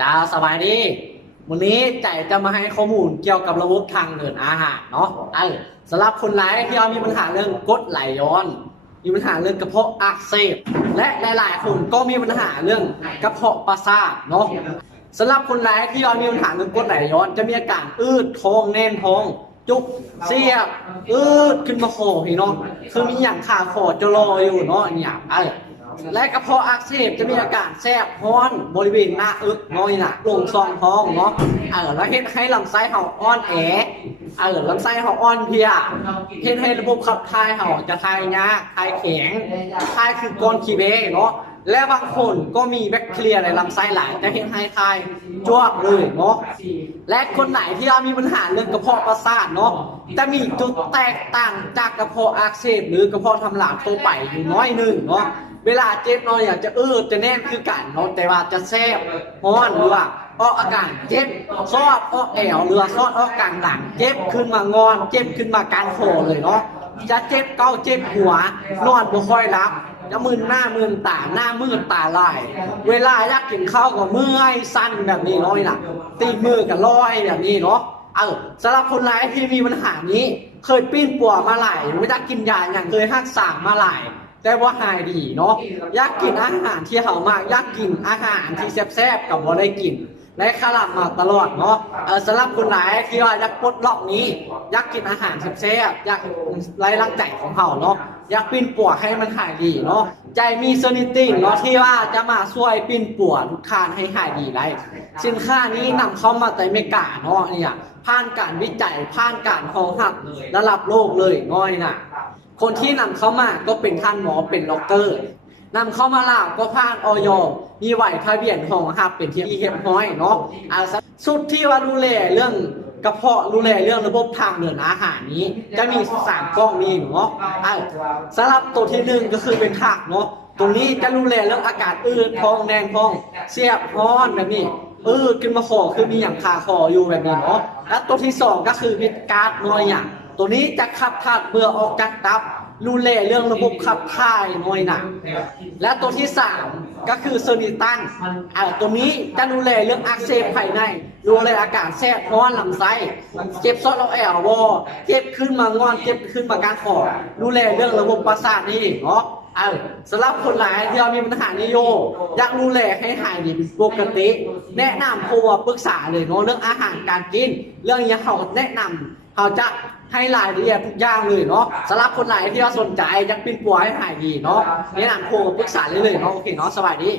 จ้าสบายดีวันนี้ใจจะมาให้ข้อมูลเกี่ยวกับระบบทางเดินอาหารเนาะสำหรับคนร้ายที่มีปัญหาเรื่องกรดไหลย้อนมีปัญหาเรื่องกระเพาะอักเสบและหลายๆคนก็มีปัญหาเรื่องกระเพาะประสาทเนาะสำหรับคนร้ายที่มีปัญหาเรื่องกรดไหลย้อนจะมีอาการอืดท้องแน่นท้องจุกเสียบอืดขึ้นมาคอพี่น้องคือมีอย่างขาคอจะรออยู่เนาะเนี่ยและกระเพาะอักเสบจะมีอาการแสบร้อนบริเวณหน้าอึน้อยนะลงซองท้องเนาะแล้วเฮ็ดให้ลำไส้เห่าอ่อนแอลำไส้เห่าอ่อนเพลียเฮ็ดให้ระบบขับถ่ายเห่าจะถ่ายยากถ่ายแข็งถ่ายคือก้อนขี้เบ้เนาะและบางคนก็มีแบคทีเรียในลำไส้หลายจะเฮ็ดให้ถ่ายจ้วกเลยเนาะและคนไหนที่มีปัญหาเรื่องกระเพาะประสาทเนาะจะมีจุดแตกต่างจากกระเพาะอักเสบหรือกระเพาะทำลายทั่วไปอยู่น้อยนึงเนาะเวลาเจ็บเราอยากจะจะแน่นคือกันเนาะแต่ว่าจะแสบร้อนหรือว่าออกอาการเจ็บซอดออกแอวหรือซอดออกกลางหลังเจ็บขึ้นมางอนเจ็บขึ้นมากลางคอเลยเนาะจะเจ็บเก้าเจ็บหัวนอนบ่ค่อยหลับจะมึนหน้ามึนตาหน้ามืดตาลายเวลาอยากกินข้าวก็เมื่อยสั้นแบบนี้เนาะน่ะตีมือกับลอยแบบนี้เนาะสำหรับคนร้ายที่มีปัญหานี้เคยปิ้นปัวมาหลายไม่ได้กินยาอย่างเคยหักษามาหลายแต่ว่าหายดีเนาะอยากกินอาหารที่เขามากอยากกินอาหารที่แซ่บๆกับว่าได้กินและขลับมาตลอดเนาะสำหรับคนไหนที่ว่าอยากปลดล็อกนี้อยากกินอาหารแซ่บๆอยากไล่ร่างใจของเขาเนาะอยากปิ้นปัวให้มันหายดีเนาะใจมีเซนิติ้งเนาะที่ว่าจะมาช่วยปิ้นปัวทุกทานให้หายดีได้สินค้านี้นำเข้ามาจากอเมริกาเนาะเนี่ยผ่านการวิจัยผ่านการคอหักระดับโลกเลยง่อยนะคนที่นำเข้ามาก็เป็นท่านหมอเป็นด็อกเตอร์นำเข้ามาล่าก็ผ่านอย.มีไหวทะเบียนของหับเป็นที่เรียบร้อยเนาะสุดที่ว่าดูแลเรื่องกระเพาะดูแลเรื่องระบบทางเดินอาหารนี้จะมี3กล้องนี้เนาะสำหรับตัวที่1ก็คือเป็นถักเนาะตรงนี้จะดูแลเรื่องอากาศอืดท้องแดงท้องเสียบร้อนแบบนี้ขึ้นมาคอคือมีอย่างคาคออยู่แบบนี้เนาะและตัวที่2ก็คือวิตการ์ดน้อยอย่างตัวนี้จะขับถ่ายเบื่อออกจากตับดูแลเรื่องระบบขับถ่ายน้อยหนักและตัวที่3ก็คือเซนิตันตัวนี้จะดูแลเรื่องอักเสบภายในดูแลอาการแทรกร้อนลำไส้เจ็บซอดแอลวอเจ็บขึ้นมางอนเจ็บขึ้นมากลางคอดูแลเรื่องระบบประสาทนี่เนาะสำหรับคนหลายที่มีปัญหานิโยอยากดูแลให้หายดีปกติแนะนำครัวปรึกษาเลยเนาะเรื่องอาหารการกินเรื่องนี้เขาแนะนำเขาจะให้รายละเอียดทุกอย่างเลยเนาะสำหรับคนไหนที่สนใจอยากปิ้นปัวให้หายดีเนาะแนะนำครัวปรึกษาเลยเนาะโอเคเนาะสวัสดี